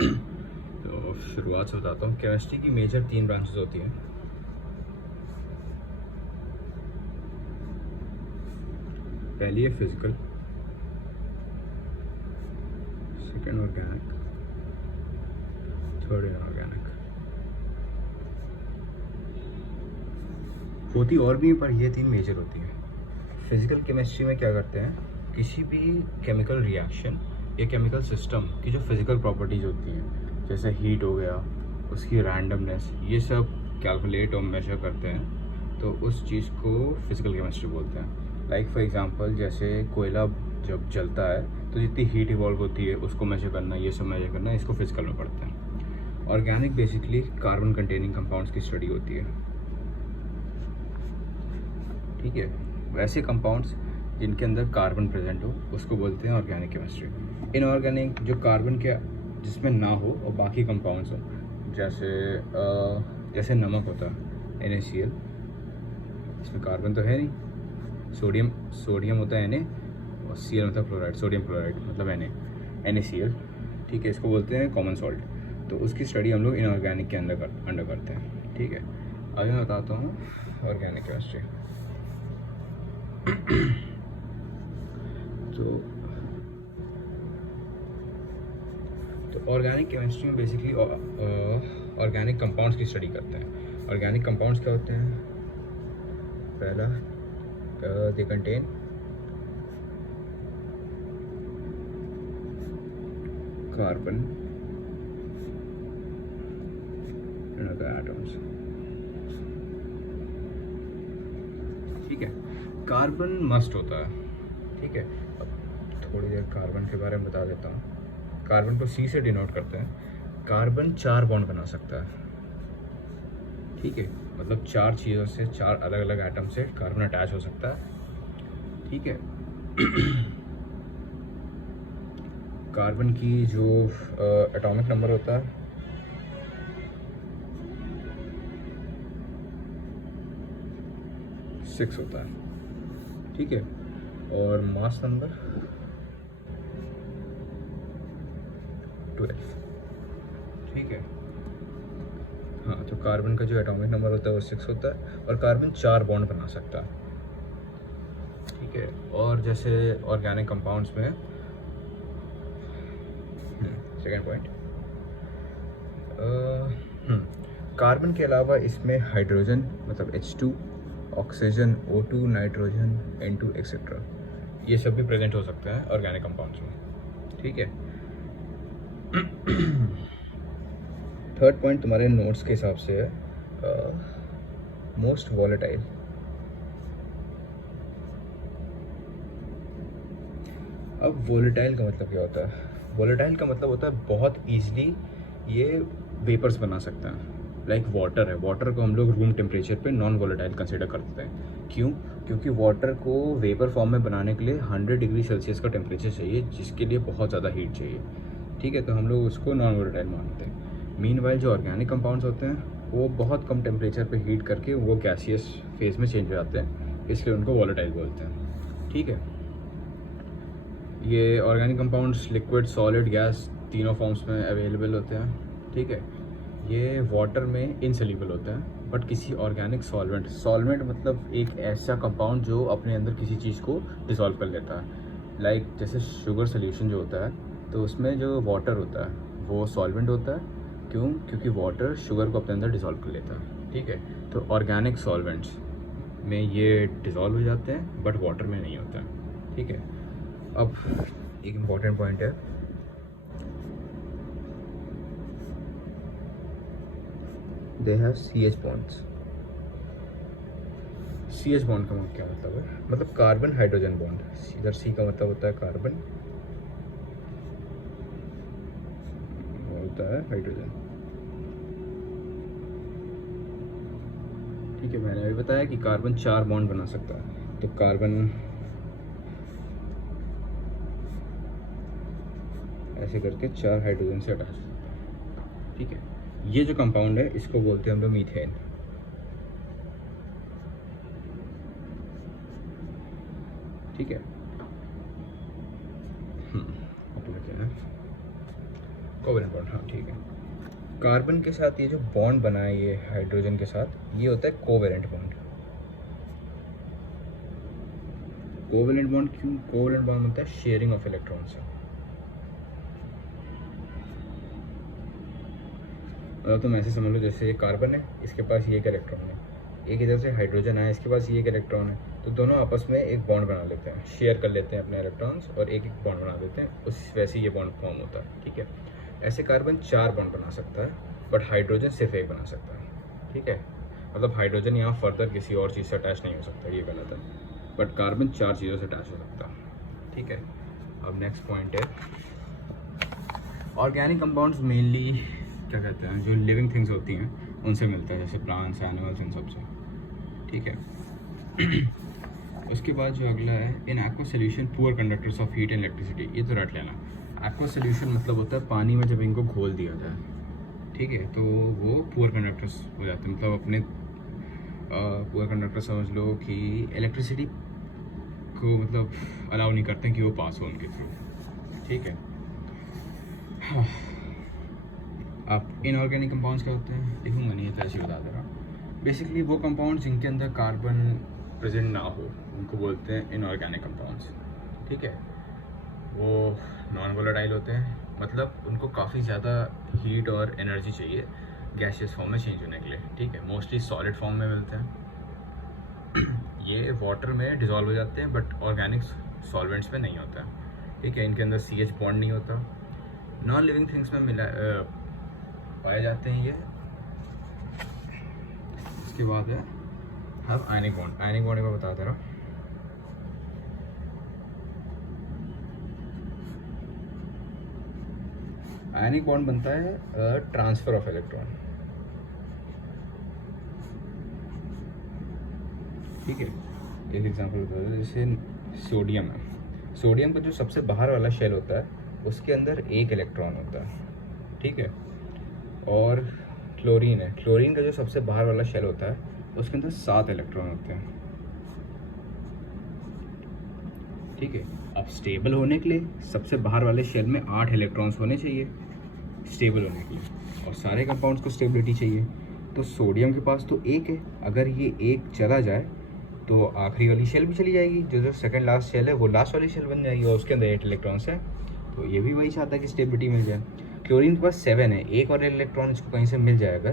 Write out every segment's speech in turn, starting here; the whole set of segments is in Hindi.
तो शुरुआत से बताता हूँ। केमिस्ट्री की मेजर 3 ब्रांचेस होती हैं। पहली है physical, second organic, third inorganic. होती और भी, पर ये 3 मेजर होती हैं। फिजिकल केमिस्ट्री में क्या करते हैं, किसी भी केमिकल रिएक्शन या केमिकल सिस्टम की जो फिजिकल प्रॉपर्टीज़ होती हैं, जैसे हीट हो गया, उसकी रैंडमनेस, ये सब कैलकुलेट और मेजर करते हैं। तो उस चीज़ को फिजिकल केमिस्ट्री बोलते हैं। लाइक फॉर एग्जांपल, जैसे कोयला जब जलता है तो जितनी हीट इवॉल्व होती है उसको मेजर करना, ये सब मेजर करना, इसको फिजिकल में पढ़ते हैं। Organic basically carbon containing compounds की स्टडी होती है। ठीक है, वैसे कंपाउंड्स जिनके अंदर कार्बन प्रेजेंट हो उसको बोलते हैं ऑर्गेनिक केमिस्ट्री। इनऑर्गेनिक जो कार्बन के जिसमें ना हो और बाकी कंपाउंड्स हो, जैसे नमक होता है NaCl, इसमें कार्बन तो है नहीं। सोडियम होता है Na, और Cl मतलब क्लोराइड, सोडियम क्लोराइड मतलब NaCl। ठीक है, इसको बोलते हैं कॉमन सॉल्ट। तो उसकी स्टडी हम लोग इनऑर्गेनिक के अंडर करते हैं। ठीक है, अभी मैं बताता हूँ ऑर्गेनिक केमिस्ट्री। तो ऑर्गेनिक केमिस्ट्री में बेसिकली ऑर्गेनिक कंपाउंड्स की स्टडी करते हैं। ऑर्गेनिक कंपाउंड्स क्या होते हैं? पहला, they contain carbon in other atoms. ठीक है, कार्बन मस्ट होता है। ठीक है, अब थोड़ी देर कार्बन के बारे में बता देता हूँ। कार्बन को C से डिनोट करते हैं। कार्बन 4 बॉन्ड बना सकता है। ठीक है, मतलब 4 चीज़ों से, 4 अलग अलग एटम से कार्बन अटैच हो सकता है। ठीक है। कार्बन की जो एटॉमिक नंबर होता है, सिक्स होता है। ठीक है, और मास नंबर 12। ठीक है, हाँ, तो कार्बन का जो एटॉमिक नंबर होता है वो 6 होता है, और कार्बन 4 बॉन्ड बना सकता है। ठीक है, और जैसे ऑर्गेनिक कंपाउंड्स में सेकेंड पॉइंट, कार्बन के अलावा इसमें हाइड्रोजन मतलब H2, oxygen O2, nitrogen N2 etcetera, ये सब भी प्रेजेंट हो सकता है ऑर्गेनिक कंपाउंड्स में। ठीक है। थर्ड पॉइंट तुम्हारे नोट्स के हिसाब से है मोस्ट वॉलेटाइल। अब वॉलेटाइल का मतलब क्या होता है? वॉलेटाइल का मतलब होता है बहुत ईजिली ये वेपर्स बना सकता है। लाइक वाटर है, वाटर को हम लोग रूम टेम्परेचर पे नॉन वॉलेटाइल कंसिडर करते हैं। क्यों? क्योंकि वाटर को वेपर फॉर्म में बनाने के लिए 100 डिग्री सेल्सियस का टेम्परेचर चाहिए, जिसके लिए बहुत ज़्यादा हीट चाहिए। ठीक है, तो हम लोग उसको नॉन वॉलेटाइल मानते हैं। मीनवाइल जो ऑर्गेनिक कंपाउंड्स होते हैं वो बहुत कम टेम्परेचर पे हीट करके वो गैसियस फेज में चेंज हो जाते हैं, इसलिए उनको वॉलेटाइल बोलते हैं। ठीक है, ये organic compounds liquid, solid, gas तीनों फॉर्म्स में अवेलेबल होते हैं। ठीक है, ये वाटर में इनसोल्यूबल होता है, बट किसी ऑर्गेनिक सॉल्वेंट मतलब एक ऐसा कंपाउंड जो अपने अंदर किसी चीज़ को डिसॉल्व कर लेता है। लाइक जैसे शुगर सोल्यूशन जो होता है, तो उसमें जो वाटर होता है वो सॉल्वेंट होता है। क्यों? क्योंकि वाटर शुगर को अपने अंदर डिसॉल्व कर लेता है। ठीक है, तो ऑर्गेनिक सॉल्वेंट्स में ये डिसॉल्व हो जाते हैं, बट वाटर में नहीं होता है। ठीक है, अब एक इम्पॉर्टेंट पॉइंट है, they have CH bonds. CH bond का क्या मतलब है? मतलब कार्बन हाइड्रोजन बॉन्ड। इधर C का मतलब होता है कार्बन, होता है हाइड्रोजन। ठीक है, मैंने अभी बताया कि कार्बन 4 बॉन्ड बना सकता है, तो कार्बन ऐसे करके 4 हाइड्रोजन से अटैच हो सकता है। ठीक है, ये जो कंपाउंड है इसको बोलते हैं हम लोग मीथेन। ठीक है, अब क्या है, कोवेलेंट बॉन्ड, हाँ ठीक है। कार्बन के साथ ये जो बॉन्ड बना है ये हाइड्रोजन के साथ, ये होता है कोवेलेंट बॉन्ड। कोवेलेंट बॉन्ड क्यों? कोवेलेंट बॉन्ड होता है शेयरिंग ऑफ इलेक्ट्रॉन्स। तुम ऐसे समझ लो जैसे ये कार्बन है, इसके पास ये एक इलेक्ट्रॉन है, एक इधर से हाइड्रोजन है, इसके पास ये एक इलेक्ट्रॉन है, तो दोनों आपस में एक बॉन्ड बना लेते हैं, शेयर कर लेते हैं अपने इलेक्ट्रॉन्स और एक एक बॉन्ड बना देते हैं, उस वैसे ही ये बॉन्ड फॉर्म होता है। ठीक है, ऐसे कार्बन 4 बॉन्ड बना सकता है, बट हाइड्रोजन सिर्फ एक बना सकता है। ठीक है, मतलब हाइड्रोजन यहाँ फर्दर किसी और चीज़ से अटैच नहीं हो सकता, ये गलत है, बट कार्बन 4 चीज़ों से अटैच हो सकता है। ठीक है, अब नेक्स्ट पॉइंट है ऑर्गेनिक कंपाउंड्स मेनली क्या कहते हैं, जो लिविंग थिंग्स होती हैं उनसे मिलता है, जैसे प्लांट्स, एनिमल्स, इन सबसे। ठीक है उसके बाद जो अगला है, in aqua solution poor conductors of heat and electricity, ये तो रट लेना। एक्वा सोल्यूशन मतलब होता है पानी में जब इनको घोल दिया जाए, ठीक है, तो वो पुअर कंडक्टर्स हो जाते हैं, मतलब अपने पुअर कंडक्टर समझ लो कि इलेक्ट्रिसिटी को मतलब अलाउ नहीं करते हैं कि वो पास हो उनके थ्रू। ठीक है, हाँ। अब इनऑर्गेनिक कंपाउंड्स क्या होते हैं, लिखूंगा नहीं, तो ऐसे ही बता दे रहा हूँ। बेसिकली वो कंपाउंड्स जिनके अंदर कार्बन प्रेजेंट ना हो उनको बोलते हैं इनऑर्गेनिक कंपाउंड्स। ठीक है, वो नॉन वोलेटाइल होते हैं, मतलब उनको काफ़ी ज़्यादा हीट और एनर्जी चाहिए गैसियस फॉर्म में चेंज होने के लिए। ठीक है, मोस्टली सॉलिड फॉर्म में मिलते हैं ये वाटर में डिज़ोल्व हो जाते हैं, बट ऑर्गेनिक सॉल्वेंट्स में नहीं होता है। ठीक है, इनके अंदर CH बॉन्ड नहीं होता, नॉन लिविंग थिंग्स में पाए जाते हैं ये। इसके बाद है अब आयनिक बॉन्ड। आयनिक बॉन्ड मैं बता दे रहा हूँ। आयनिक बॉन्ड बनता है ट्रांसफर ऑफ इलेक्ट्रॉन। ठीक है, एक एग्जांपल बता दो, जैसे सोडियम है, सोडियम का जो सबसे बाहर वाला शेल होता है उसके अंदर एक इलेक्ट्रॉन होता है। ठीक है, और क्लोरीन है, क्लोरीन का जो सबसे बाहर वाला शेल होता है उसके अंदर 7 इलेक्ट्रॉन होते हैं। ठीक है, अब स्टेबल होने के लिए सबसे बाहर वाले शेल में 8 इलेक्ट्रॉन्स होने चाहिए स्टेबल होने के लिए, और सारे कंपाउंड्स को स्टेबिलिटी चाहिए। तो सोडियम के पास तो एक है, अगर ये एक चला जाए तो आखिरी वाली शेल भी चली जाएगी, जो सेकंड लास्ट शेल है वो लास्ट वाली शेल बन जाएगी और उसके अंदर 8 इलेक्ट्रॉन्स हैं, तो ये भी वही चाहता है कि स्टेबिलिटी मिल जाए। क्लोरीन के पास 7 है, एक और इलेक्ट्रॉन इसको कहीं से मिल जाए अगर,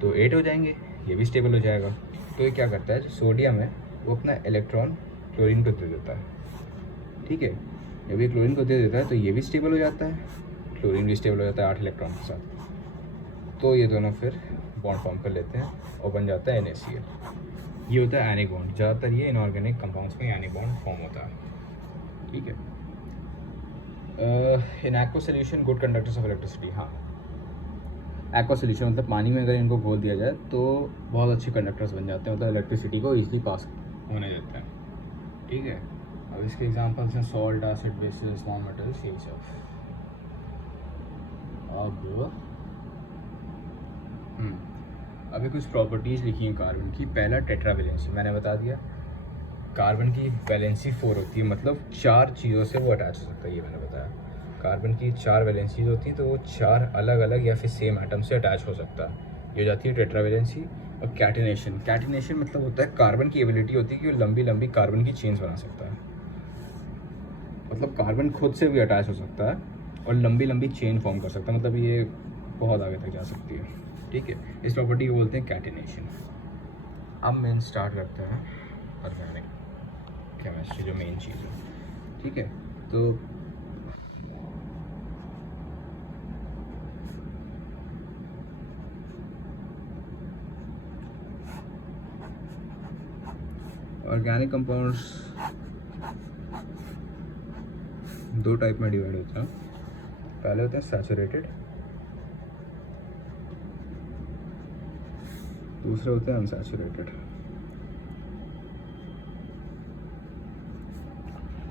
तो 8 हो जाएंगे, ये भी स्टेबल हो जाएगा। तो ये क्या करता है, जो सोडियम है वो अपना इलेक्ट्रॉन क्लोरीन को दे देता है। ठीक है, जब ये क्लोरीन को दे देता है तो ये भी स्टेबल हो जाता है, क्लोरीन भी स्टेबल हो जाता है 8 इलेक्ट्रॉन के साथ, तो ये दोनों फिर बॉन्ड फॉर्म कर लेते हैं और बन जाता है NaCl। ये होता है आयनिक बॉन्ड। ज़्यादातर ये इनऑर्गेनिक कंपाउंड्स में आयनिक बॉन्ड फॉर्म होता है। ठीक है, in aqua solution good conductors of electricity. हाँ, एक्वा सोल्यूशन मतलब पानी में अगर इनको घोल दिया जाए तो बहुत अच्छे कंडक्टर्स बन जाते हैं, मतलब इलेक्ट्रिसिटी को ईजिली पास होने देते हैं। ठीक है, अब इसके एग्जांपल्स हैं salt, acid, basis, non metals, यही सब। अब अभी कुछ प्रॉपर्टीज़ लिखी हैं कार्बन की। पहला टेट्रावेलेंसी, मैंने बता दिया कार्बन की वैलेंसी 4 होती है, मतलब 4 चीज़ों से वो अटैच हो सकता है, ये मैंने बताया। कार्बन की 4 वैलेंसीज होती हैं, तो वो 4 अलग अलग या फिर सेम एटम से अटैच हो सकता है, ये हो जाती है टेट्रावेलेंसी। और कैटिनेशन, कैटिनेशन मतलब होता है कार्बन की एबिलिटी होती है कि वो लंबी लंबी कार्बन की चेन्स बना सकता है, मतलब कार्बन खुद से भी अटैच हो सकता है और लंबी लंबी चेन फॉर्म कर सकता है, मतलब ये बहुत आगे तक जा सकती है। ठीक है, इस प्रॉपर्टी को बोलते हैं कैटिनेशन। अब मेन स्टार्ट करते हैं ऑर्गेनिक केमिस्ट्री, जो मेन चीज़ है। ठीक है, तो ऑर्गेनिक कंपाउंड्स 2 टाइप में डिवाइड होते हैं। पहले होते हैं सैचुरेटेड, दूसरे होते हैं अनसैचुरेटेड।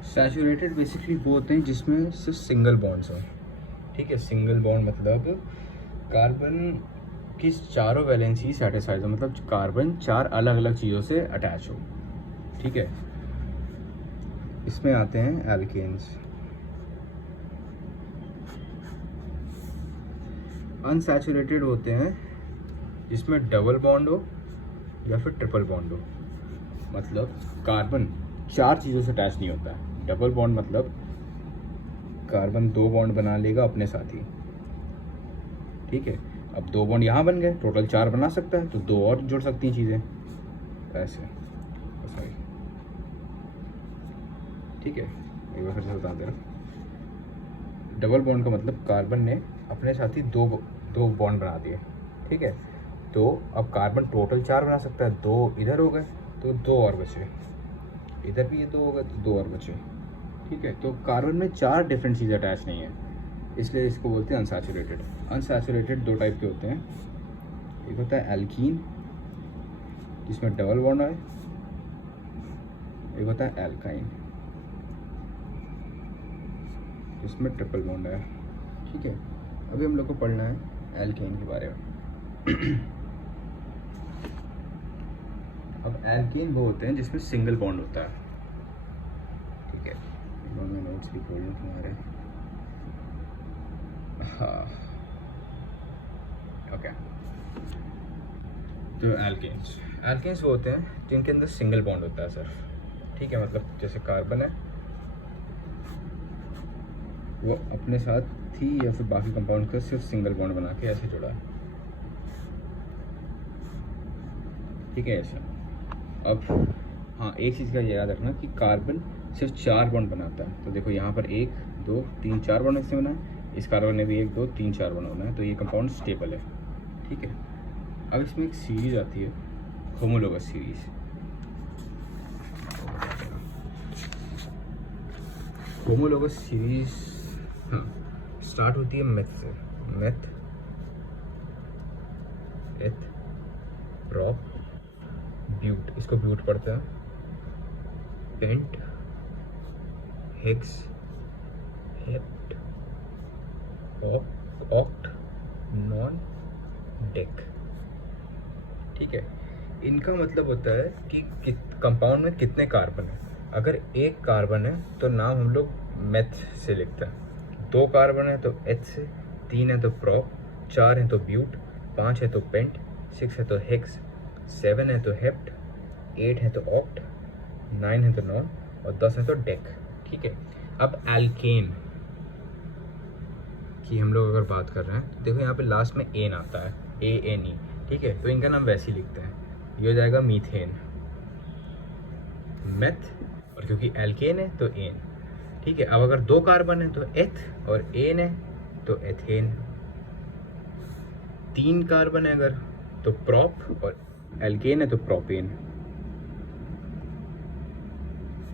सैचुरेटेड बेसिकली वो होते हैं जिसमें सिर्फ सिंगल बॉन्ड्स हैं। ठीक है, सिंगल बॉन्ड मतलब कार्बन की चारों वैलेंसी सेटिस्फाइड हो, मतलब कार्बन 4 अलग अलग चीज़ों से अटैच हो। ठीक है, इसमें आते हैं एल्केन्स। अनसैचुरेटेड होते हैं जिसमें डबल बॉन्ड हो या फिर ट्रिपल बॉन्ड हो। मतलब कार्बन 4 चीज़ों से अटैच नहीं होता है। डबल बॉन्ड मतलब कार्बन 2 बॉन्ड बना लेगा अपने साथ ही, ठीक है। अब 2 बॉन्ड यहाँ बन गए, टोटल 4 बना सकता है, तो 2 और जुड़ सकती हैं चीज़ें ऐसे, सॉरी, ठीक है। एक बार फिर से बता दे रहा हूँ। डबल बॉन्ड का मतलब कार्बन ने अपने साथ ही दो बॉन्ड बना दिए, ठीक है। तो अब कार्बन टोटल 4 बना सकता है, 2 इधर हो गए तो 2 और बचे, इधर भी ये 2 हो गए तो 2 और बचे, ठीक है। तो कार्बन में 4 डिफरेंट चीज़ें अटैच नहीं है, इसलिए इसको बोलते हैं अनसैचुरेटेड। अनसैचुरेटेड 2 टाइप के होते हैं, एक होता है एल्कीन जिसमें डबल बॉन्ड है, एक होता है एल्काइन जिसमें ट्रिपल बॉन्ड है, ठीक है। अभी हम लोग को पढ़ना है एल्केन के बारे में। अब एल्केन वो होते हैं जिसमें सिंगल बॉन्ड होता है, ठीक है। मैं नोट्स भी खोल लूँ तुम्हारे, हाँ, ओके। तो एल्केन्स वो होते हैं जिनके अंदर सिंगल बॉन्ड होता है सिर्फ, ठीक है। मतलब जैसे कार्बन है वो अपने साथ ही या फिर बाकी कंपाउंड का सिर्फ सिंगल बॉन्ड बना के ऐसे जुड़ा है, ठीक है, ऐसे। अब हाँ, एक चीज़ का याद रखना कि कार्बन सिर्फ 4 बॉन्ड बनाता है। तो देखो यहाँ पर 1 2 3 4 बॉन्ड इससे बना है, इस कार्बन ने भी 1 2 3 4 बॉन्ड बना है, तो ये कंपाउंड स्टेबल है, ठीक है। अब इसमें एक सीरीज आती है, homologous series. Homologous series start होती है मेथ से, मेथ, एथ, प्रॉप, ब्यूट, इसको ब्यूट पढ़ते हैं, pent, hex, hept, oct, non, dec, ठीक है। इनका मतलब होता है कि कंपाउंड में कितने कार्बन है। अगर एक कार्बन है तो नाम हम लोग मेथ से लिखते हैं, 2 कार्बन है तो एच से, 3 है तो प्रॉप, 4 है तो ब्यूट, 5 है तो पेंट, 6 है तो हेक्स, 7 है तो हेप्ट, 8 है तो ऑक्ट, 9 है तो नॉन और 10 है तो डेक, ठीक है। अब एल्केन की हम लोग अगर बात कर रहे हैं तो देखो यहाँ पे लास्ट में एन आता है, ANE, ठीक है। तो इनका नाम वैसे ही लिखते हैं, ये हो जाएगा मीथेन, मेथ, और क्योंकि एल्केन है तो एन, ठीक है। अब अगर 2 कार्बन है तो एथ और एन है तो एथेन, 3 कार्बन है अगर तो प्रॉप और एल्केन है तो प्रोपेन,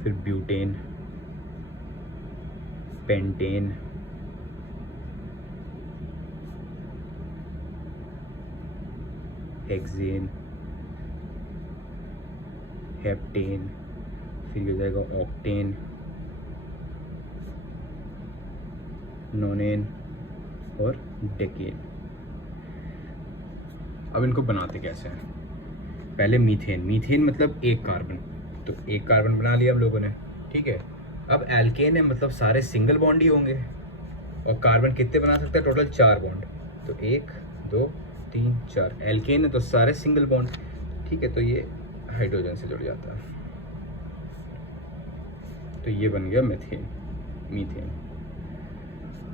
फिर ब्यूटेन, पेंटेन, हेक्सेन, हेप्टेन, फिर ये हो जाएगा ऑक्टेन, नोनेन और डेकेन। अब इनको बनाते कैसे हैं? पहले मीथेन मतलब 1 कार्बन, तो 1 कार्बन बना लिया हम लोगों ने, ठीक है। अब एल्केन है मतलब सारे सिंगल बॉन्ड ही होंगे, और कार्बन कितने बना सकते हैं? टोटल 4 बॉन्ड, तो 1 2 3 4। एल्केन है तो सारे सिंगल बॉन्ड, ठीक है, तो ये हाइड्रोजन से जुड़ जाता है, तो ये बन गया मीथेन।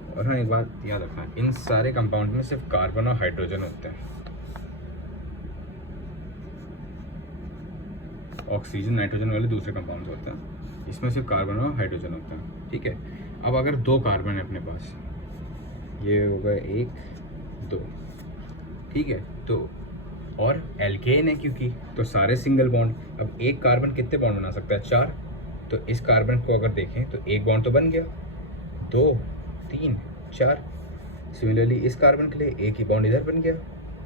और हाँ, एक बात याद रखना, इन सारे कंपाउंड में सिर्फ कार्बन और हाइड्रोजन होते हैं, ऑक्सीजन नाइट्रोजन वाले दूसरे कंपाउंड होते हैं, इसमें सिर्फ कार्बन और हाइड्रोजन होता है, ठीक है। अब अगर 2 कार्बन है अपने पास, ये हो गए 1 2, ठीक है, तो और एल्केन है क्योंकि, तो सारे सिंगल बॉन्ड। अब 1 कार्बन कितने बॉन्ड बना सकता है? 4, तो इस कार्बन को अगर देखें तो 1 बॉन्ड तो बन गया, 2 3 4। सिमिलरली इस कार्बन के लिए 1 ही बॉन्ड इधर बन गया,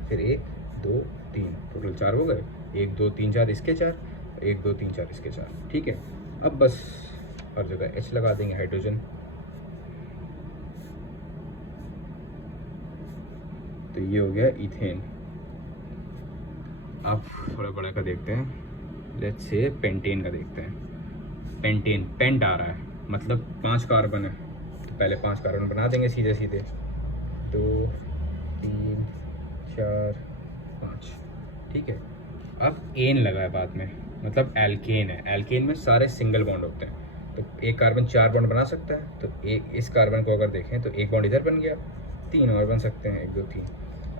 फिर 1 2 3, टोटल 4 हो गए, 1 2 3 4 इसके 4, 1 2 3 4 इसके 4, ठीक है। अब बस हर जगह H लगा देंगे, हाइड्रोजन, तो ये हो गया इथेन। अब थोड़ा बड़ा का देखते हैं, लेट्स से पेंटेन का देखते हैं। पेंटेन, पेंट आ रहा है मतलब 5 कार्बन है, तो पहले 5 कार्बन बना देंगे सीधे सीधे, 2 3 4 5, ठीक है। अब एन लगा है बाद में, मतलब एल्केन है। एल्केन में सारे सिंगल बॉन्ड होते हैं, तो एक कार्बन 4 बॉन्ड बना सकता है। तो एक इस कार्बन को अगर देखें तो एक बॉन्ड इधर बन गया, 3 और बन सकते हैं, 1 2 3।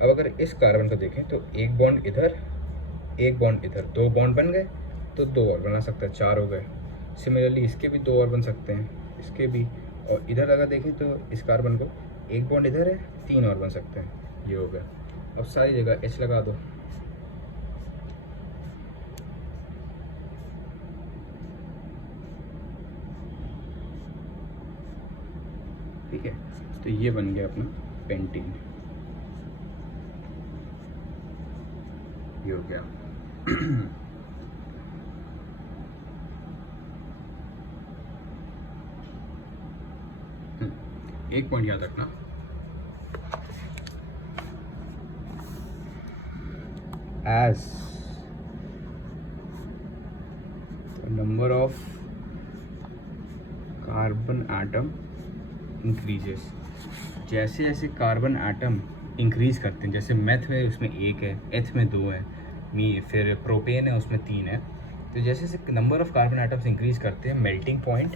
अब अगर इस कार्बन को देखें तो एक बॉन्ड इधर, एक बॉन्ड इधर, 2 बॉन्ड बन गए, तो 2 और बना सकता है, 4 हो गए। सिमिलरली इसके भी 2 और बन सकते हैं, इसके भी। और इधर अगर देखें तो इस कार्बन को एक बॉन्ड इधर है, 3 और बन सकते हैं, ये हो गया। अब सारी जगह एच लगा दो, ठीक है। तो ये बन गया अपना पेंटीन, ये हो गया। एक पॉइंट याद रखना, as number of carbon atom increases, जैसे जैसे कार्बन एटम इंक्रीज करते हैं, जैसे मेथ में उसमें 1 है, एथ में 2 है, फिर प्रोपेन है उसमें 3 है, तो जैसे जैसे number of carbon atoms increase करते हैं, melting point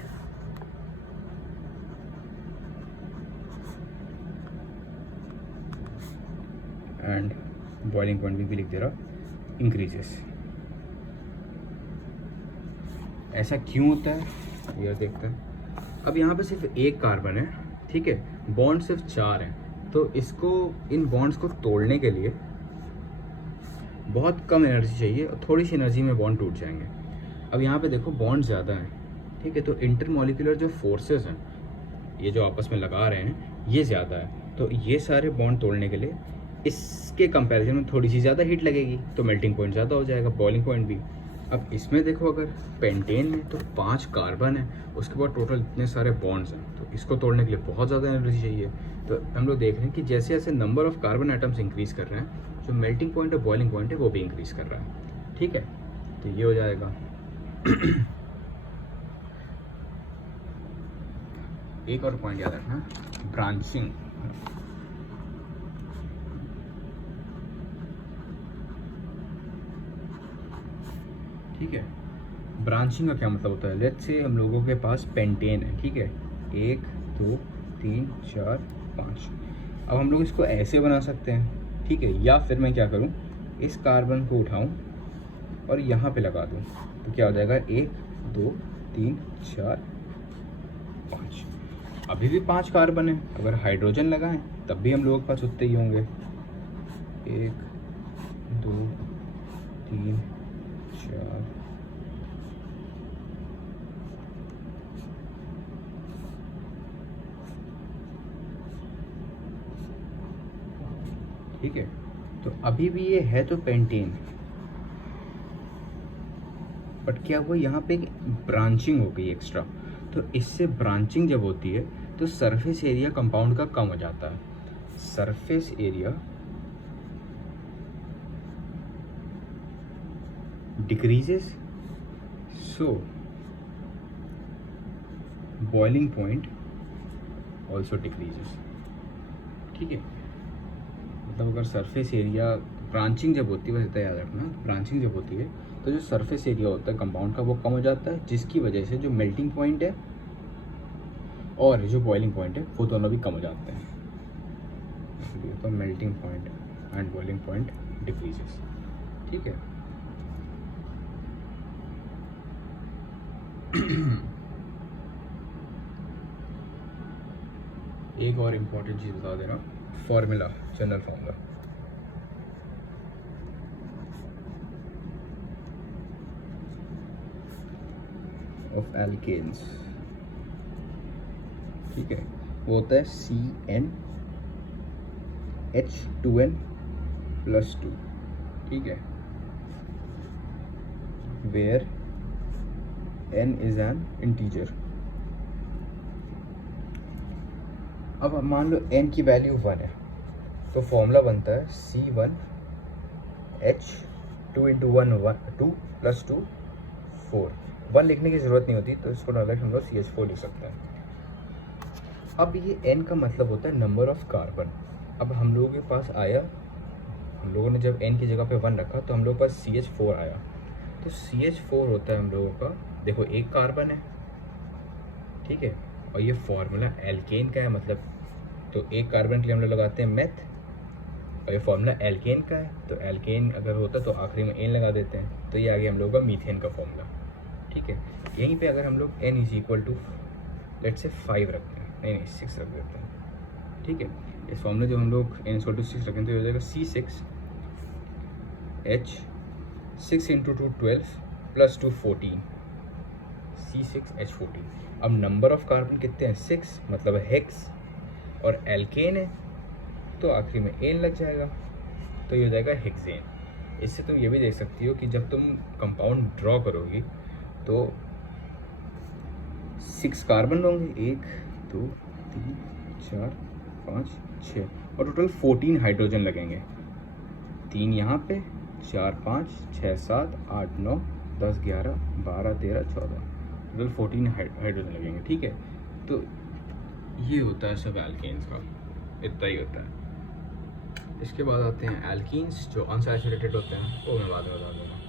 and boiling point भी लिख दे रहा, इंक्रीजेस। ऐसा क्यों होता है ये देखते हैं। अब यहाँ पे सिर्फ एक कार्बन है, ठीक है, बॉन्ड सिर्फ 4 हैं, तो इसको, इन बॉन्ड्स को तोड़ने के लिए बहुत कम एनर्जी चाहिए और थोड़ी सी एनर्जी में बॉन्ड टूट जाएंगे। अब यहाँ पे देखो बॉन्ड ज़्यादा हैं, ठीक है, तो इंटरमॉलिक्यूलर जो फोर्सेस हैं, ये जो आपस में लगा रहे हैं, ये ज़्यादा है, तो ये सारे बॉन्ड तोड़ने के लिए इसके कंपैरिजन में थोड़ी सी ज़्यादा हीट लगेगी, तो मेल्टिंग पॉइंट ज़्यादा हो जाएगा, बॉइलिंग पॉइंट भी। अब इसमें देखो अगर पेंटेन में तो 5 कार्बन है, उसके बाद टोटल इतने सारे बॉन्ड्स हैं, तो इसको तोड़ने के लिए बहुत ज़्यादा एनर्जी चाहिए। तो हम लोग देख रहे हैं कि जैसे जैसे number of carbon atoms increase कर रहे हैं, जो मेल्टिंग पॉइंट और बॉइलिंग पॉइंट है वो भी इंक्रीज़ कर रहा है, ठीक है। तो ये हो जाएगा। एक और पॉइंट याद रखना, ब्रांचिंग। ठीक है, ब्रांचिंग का क्या मतलब होता है, लेट्स से हम लोगों के पास पेंटेन है, ठीक है, 1 2 3 4 5। अब हम लोग इसको ऐसे बना सकते हैं, ठीक है, या फिर मैं क्या करूं, इस कार्बन को उठाऊं और यहाँ पे लगा दूं, तो क्या हो जाएगा, 1 2 3 4 5। अभी भी 5 कार्बन है, अगर हाइड्रोजन लगाएं तब भी हम लोगों के पास उतने ही होंगे, 1 2 3 4। ठीक है, तो अभी भी ये है तो पेंटेन, बट क्या हुआ, यहाँ पे ब्रांचिंग हो गई एक्स्ट्रा। तो इससे ब्रांचिंग जब होती है तो सरफेस एरिया कंपाउंड का कम हो जाता है, सरफेस एरिया डिक्रीजेस, सो बॉइलिंग पॉइंट ऑल्सो डिक्रीजेस, ठीक है। मतलब अगर सरफेस एरिया, ब्रांचिंग जब होती है, वैसे याद रखना, ब्रांचिंग जब होती है तो जो सरफेस एरिया होता है कंपाउंड का वो कम हो जाता है, जिसकी वजह से जो मेल्टिंग पॉइंट है और जो बॉइलिंग पॉइंट है वो दोनों भी कम हो जाते हैं, इसलिए तो melting point and boiling point decreases, ठीक है। एक और इम्पॉर्टेंट चीज़ बता दे रहा हूँ, formula, general formula. Of alkanes, ठीक है, वो होता है CnH2n+2, ठीक है, where n is an integer. अब मान लो n की वैल्यू 1 है, तो फॉर्मूला बनता है C1H2 × 1 2 + 2 4। 1 लिखने की ज़रूरत नहीं होती, तो इसको डायरेक्ट हम लोग CH4 लिख सकते हैं। अब ये n का मतलब होता है नंबर ऑफ कार्बन। अब हम लोगों के पास आया, हम लोगों ने जब n की जगह पे 1 रखा तो हम लोग के पास CH4 आया। तो CH4 होता है हम लोगों का, देखो एक कार्बन है, ठीक है, और ये फॉर्मूला एल्केन का है, मतलब तो एक कार्बन के लिए हम लोग लगाते हैं मेथ, और ये फॉर्मूला एल्केन का है, तो एल्केन अगर होता तो आखिरी में एन लगा देते हैं, तो ये आ गया हम लोगों का मीथेन का फॉर्मूला, ठीक है। यहीं पे अगर हम लोग n is equal to let's say 5 रखते हैं, नहीं 6 रख देते हैं, ठीक है। इस फॉर्मूले जब हम लोग n इक्वल टू 6 रखें तो ये हो जाएगा C6H 6 इंटू 2 12 प्लस 2 14, C6H14। अब नंबर ऑफ कार्बन कितने हैं 6, मतलब हेक्स, और एल्केन है तो आखिरी में एन लग जाएगा, तो ये हो जाएगा हेक्सेन। इससे तुम ये भी देख सकती हो कि जब तुम कंपाउंड ड्रॉ करोगी तो 6 कार्बन होंगे, 1 2 3 4 5 6, और टोटल 14 हाइड्रोजन लगेंगे, 3 यहाँ पे, 4 5 6 7 8 9 10 11 12 13 14, टोटल 14 हाइड्रोजन लगेंगे, ठीक है। तो ये होता है सब एल्केन्स का, इतना ही होता है। इसके बाद आते हैं एल्कीन्स जो अनसैचुरेटेड होते हैं, वो मैं बाद में बता दूँगा।